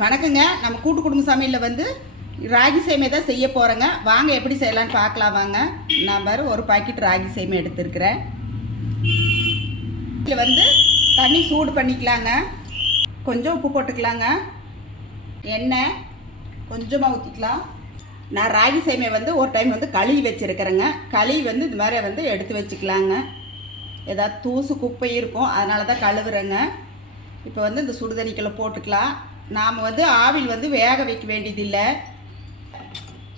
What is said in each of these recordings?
வணக்கங்க. நம்ம கூட்டு குடும்ப சமையலில் வந்து ராகி சேமியா தான் செய்ய போகிறேங்க. வாங்க எப்படி செய்யலான்னு பார்க்கலாம் வாங்க. நான் ஒரு பாக்கெட் ராகி சேமியா எடுத்துருக்கிறேன். இதில் வந்து தண்ணி சூடு பண்ணிக்கலாங்க. கொஞ்சம் உப்பு போட்டுக்கலாங்க. எண்ணெய் கொஞ்சமாக ஊற்றிக்கலாம். நான் ராகி சேமியா வந்து ஒரு டைம் வந்து கழுவி வச்சுருக்கிறேங்க. கழுவி வந்து இது மாதிரி வந்து எடுத்து வச்சுக்கலாங்க. ஏதாவது தூசு குப்பை இருக்கும், அதனால தான் கழுவுறேங்க. இப்போ வந்து இந்த சுடுதண்ணிக்குள்ளே போட்டுக்கலாம். நாம் வந்து ஆவில் வந்து வேக வைக்க வேண்டியதில்லை.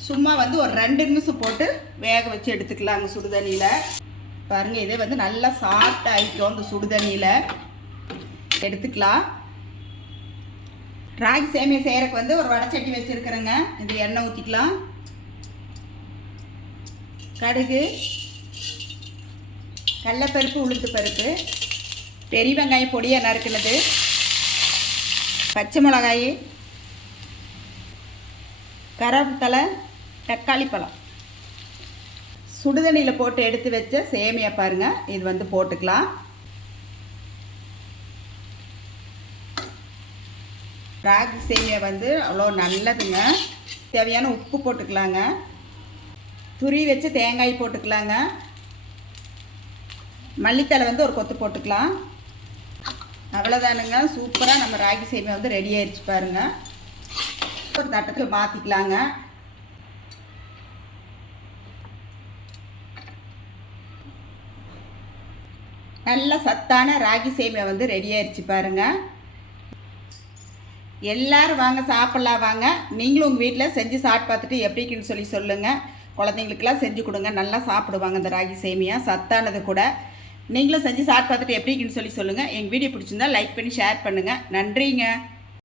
சும்மா வந்து ஒரு 2 நிமிஷம் போட்டு வேக வச்சு எடுத்துக்கலாங்க சுடுதண்ணியில். பாருங்கள், இதே வந்து நல்லா சாஃப்ட் ஆகிக்கும். இந்த சுடுதண்ணியில் எடுத்துக்கலாம். ராகி சேமியா செய்கிறக்கு வந்து ஒரு வடைச்சட்டி வச்சுருக்கிறேங்க. இது எண்ணெய் ஊற்றிக்கலாம். கடுகு, கடலைப்பருப்பு, உளுந்து பருப்பு, பெரிய வெங்காயம் பொடியாக நறுக்குனது, பச்சை மிளகாய், கருவேப்பிலை, தக்காளி பழம், சுடுதண்ணியில் போட்டு எடுத்து வச்ச சேமியா பாருங்கள். இது வந்து போட்டுக்கலாம். ராகி சேமியா வந்து அவ்வளோ நல்லதுங்க. தேவையான உப்பு போட்டுக்கலாங்க. துரி வச்சு தேங்காய் போட்டுக்கலாங்க. மல்லித்தலை வந்து ஒரு கொத்து போட்டுக்கலாம். அவ்வளோதானுங்க. சூப்பராக நம்ம ராகி சேமியா வந்து ரெடி ஆயிடுச்சு பாருங்கள். ஒரு தட்டுக்கு மாற்றிக்கலாங்க. நல்ல சத்தான ராகி சேமியா வந்து ரெடி ஆயிடுச்சு பாருங்கள். எல்லோரும் வாங்க, சாப்பிட்லாம் வாங்க. நீங்களும் உங்கள் வீட்டில் செஞ்சு சாப்பிட்டு பார்த்துட்டு எப்படிக்குன்னு சொல்லி சொல்லுங்கள். குழந்தைங்களுக்கெல்லாம் செஞ்சு கொடுங்க, நல்லா சாப்பிடுவாங்க. இந்த ராகி சேமியா சத்தானது கூட. நீங்களும் செஞ்சு சாப்பிட்டு பார்த்துட்டு எப்படிக்குன்னு சொல்லி சொல்லுங்கள். எங்கள் வீடியோ பிடிச்சிருந்தா லைக் பண்ணி ஷேர் பண்ணுங்கள். நன்றிங்க.